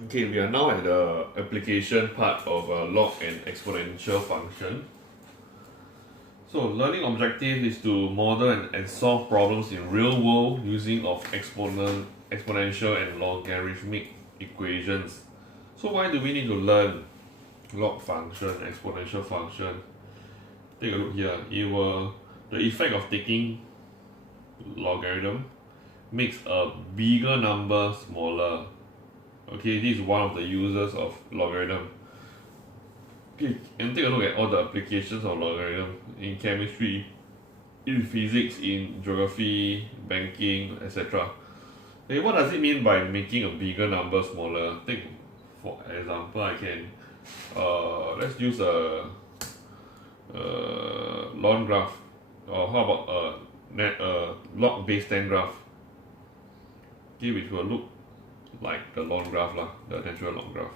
Okay, we are now at the application part of a log and exponential function. So learning objective is to model and solve problems in real world using of exponential and logarithmic equations. So why do we need to learn log function, exponential function? Take a look here. The effect of taking logarithm makes a bigger number smaller. Okay, this is one of the uses of logarithm. Okay, and take a look at all the applications of logarithm in chemistry, in physics, in geography, banking, etc. Okay, what does it mean by making a bigger number smaller? Take for example, I can let's use a log graph, or how about a log base 10 graph? Okay, which will look like the log graph lah, the natural log graph.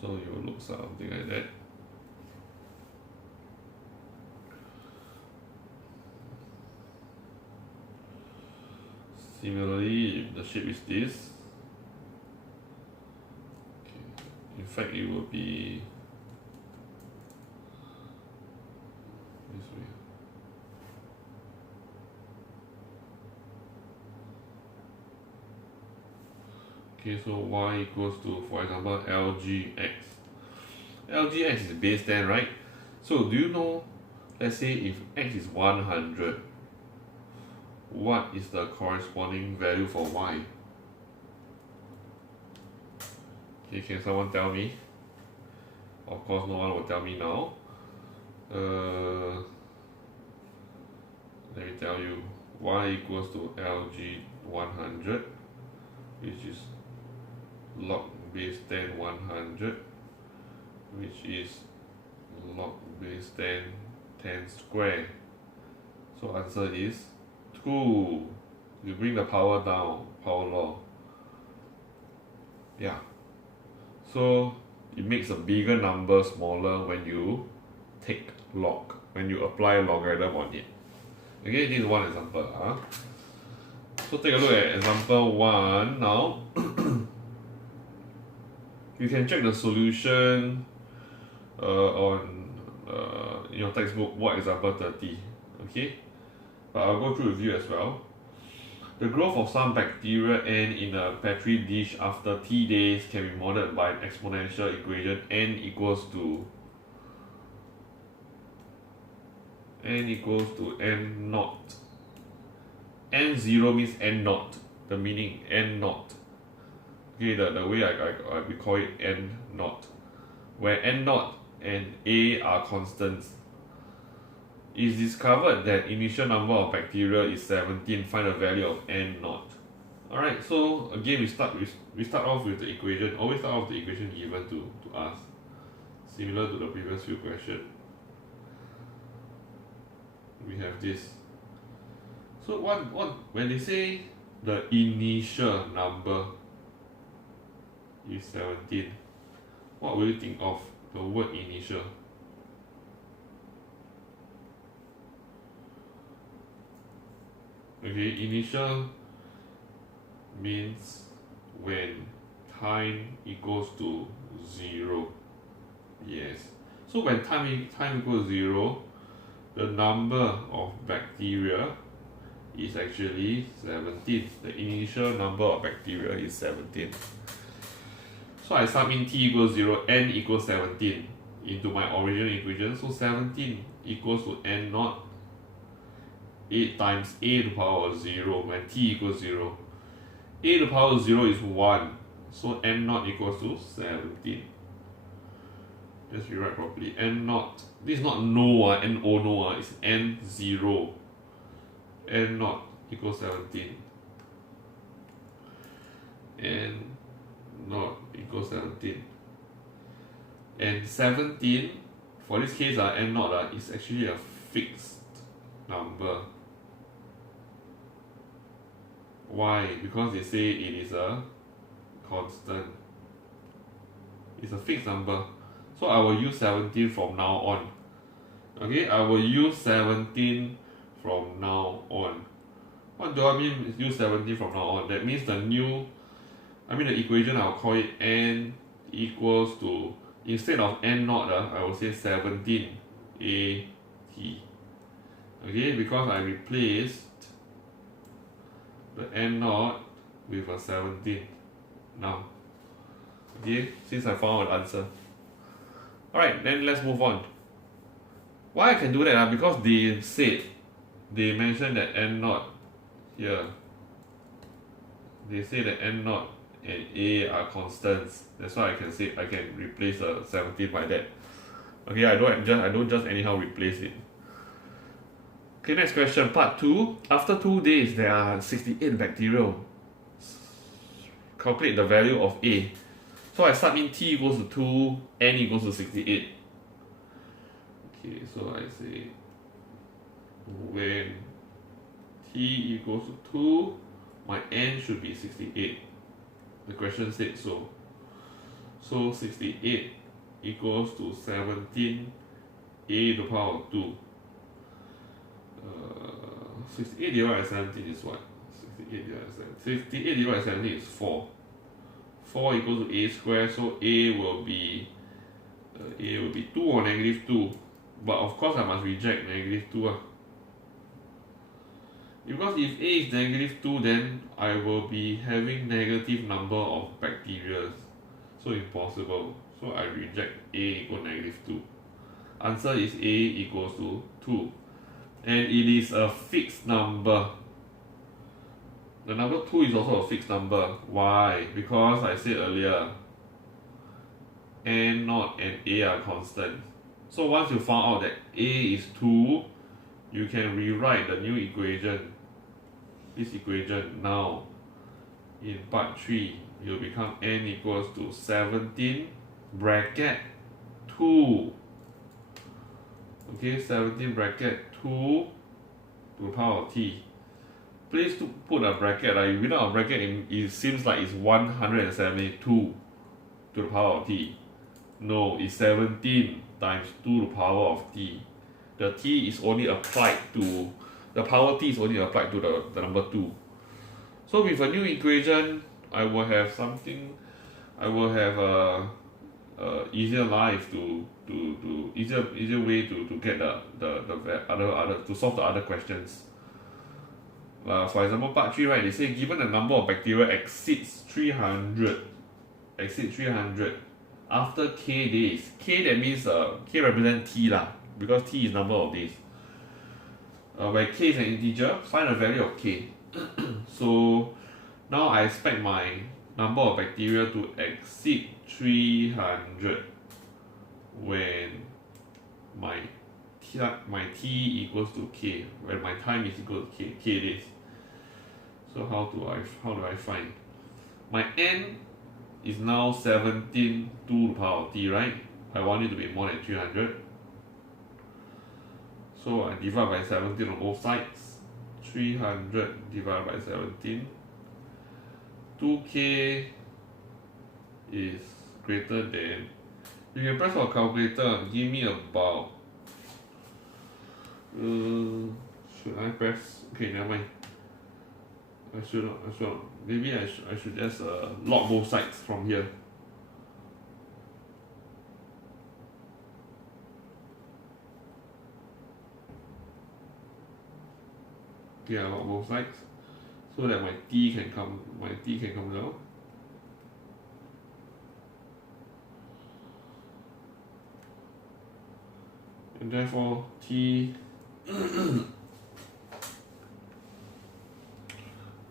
So you will look something like that. Similarly, if the shape is this, okay, in fact it will be this way. Okay, so y equals to, for example, lgx. lgx is base 10, right? So do you know, let's say if x is 100, what is the corresponding value for y? Okay, can someone tell me? Of course, no one will tell me now. Let me tell you, y equals to lg 100, which is log base 10 100, which is log base 10 10 square. So answer is 2. You bring the power down, power law. Yeah. So it makes a bigger number smaller when you take log, when you apply logarithm on it. Okay, this is one example. So take a look at example 1 now. You can check the solution on in your textbook, what example 30. Okay, but I'll go through with you as well. The growth of some bacteria N in a petri dish after T days can be modeled by an exponential equation N equals to N naught. N0 means N naught, the meaning N naught. Okay, the way we call it N naught, where N naught and A are constants. It's discovered that initial number of bacteria is 17. Find the value of N naught. Alright, so again we start off with the equation. Always start off with the equation given to us, similar to the previous few questions. We have this. So what when they say the initial number is 17, what will you think of the word initial? Okay, initial means when time equals to 0. Yes. So when time equals 0, the number of bacteria is actually 17. The initial number of bacteria is 17. So I sum in t equals 0, n equals 17 into my original equation. So 17 equals to n naught 8 times a to the power of 0 when t equals 0. A to the power of 0 is 1. So n naught equals to 17. Let's rewrite properly. N naught. This is not no, N-O no, it's N0. N naught equals 17. N naught equals 17. And 17, for this case, N naught is actually a fixed number. Why? Because they say it is a constant. It's a fixed number. So I will use 17 from now on. Okay, I will use 17 from now on. What do I mean use 17 from now on? That means the new I mean the equation, I'll call it n equals to, instead of n naught, I will say 17 at. Okay, because I replaced the n naught with a 17 now. Okay, since I found the answer. Alright, then let's move on. Why I can do that? Because they mentioned that n naught here. They say that n naught and a are constants. That's why I can replace the 17 by that. Okay, I don't just anyhow replace it. Okay, next question, part 2. After 2 days, there are 68 bacteria. Calculate the value of A. So I start in t equals to 2, n equals to 68. Okay, so I say when t equals to 2, my n should be 68. The question said so. So 68 equals to 17 a to the power of 2. 68 divided by 17 is what? 68 divided by 17 is 4. 4 equals to a squared, so a will be 2 or negative 2. But of course I must reject negative 2. Because if a is negative 2, then I will be having negative number of bacteria. So impossible. So I reject a equal negative 2. Answer is a equals to 2. And it is a fixed number. The number 2 is also a fixed number. Why? Because I said earlier, n naught and a are constant. So once you found out that a is 2, you can rewrite the new equation. This equation now in part 3 will become n equals to 17 bracket 2. Okay, 17 bracket 2 to the power of t. Please to put a bracket. Without a bracket, it seems like it's 172 to the power of t. No, it's 17 times 2 to the power of t. The t is only applied to, the power t is only applied to the number 2. So with a new equation, I will have a easier life easier way to get the other to solve the other questions. For example, part 3, right? They say given the number of bacteria exceeds 300 after k days. K, that means k represents t because t is number of days. Where k is an integer, find the value of k. So now I expect my number of bacteria to exceed 300 when my t equals to k, when my time is equal to k days. So how do I find? My n is now 17 to the power of t, right? I want it to be more than 300. So I divide by 17 on both sides. 300 divided by 17. 2k is greater than, you can press our calculator, give me about, should I press, okay, never mind. I should not, maybe I should just log both sides from here. Okay, I log both sides so that my t can come down. And therefore t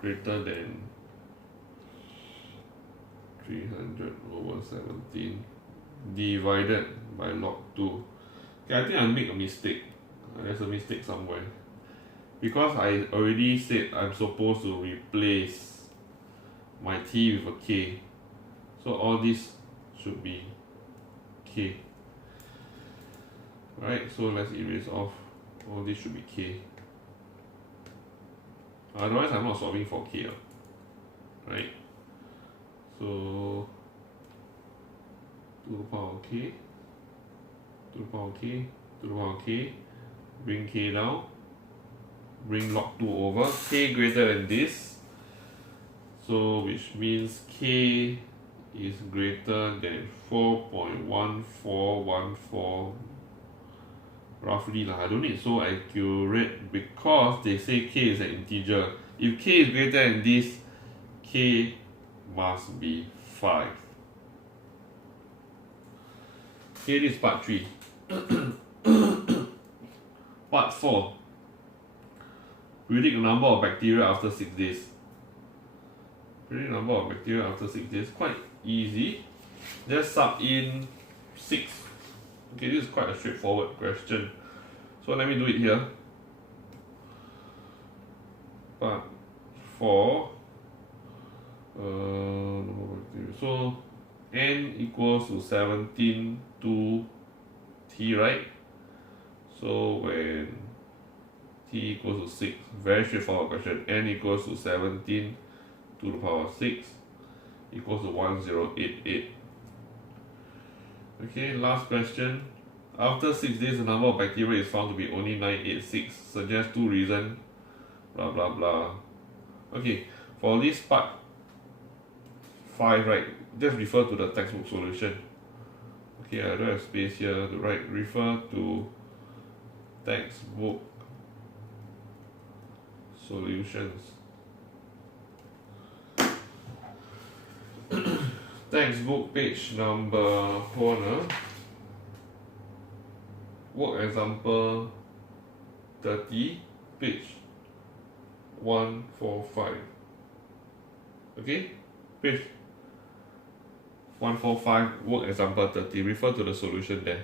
greater than 300 over 17 divided by log 2. Okay, I think I make a mistake. There's a mistake somewhere. Because I already said I'm supposed to replace my t with a k. So all this should be k. Right, so let's erase off. All this should be k. Otherwise I'm not solving for k. Right? So 2 to the power of k, 2 to the power of k, 2 to the power of k, bring k down, bring log 2 over, k greater than this. So which means K is greater than 4.1414 roughly lah. I don't need so accurate because they say K is an integer. If K is greater than this, K must be 5. Okay, this is part 3. Part 4. Predict the number of bacteria after 6 days. Predict the number of bacteria after 6 days. Quite easy. Just sub in 6. Okay, this is quite a straightforward question. So let me do it here. Part 4. So n equals to 17 to t, right? So when t equals to 6, very straightforward question. N equals to 17 to the power 6 equals to 1088. Okay, last question. After 6 days, the number of bacteria is found to be only 986. Suggest 2 reasons. Blah blah blah. Okay, for this part 5, right, just refer to the textbook solution. Okay, I don't have space here to write. Refer to textbook solutions. Textbook page number 1. Work example 30, page 145. Okay, page 145, work example 30. Refer to the solution there.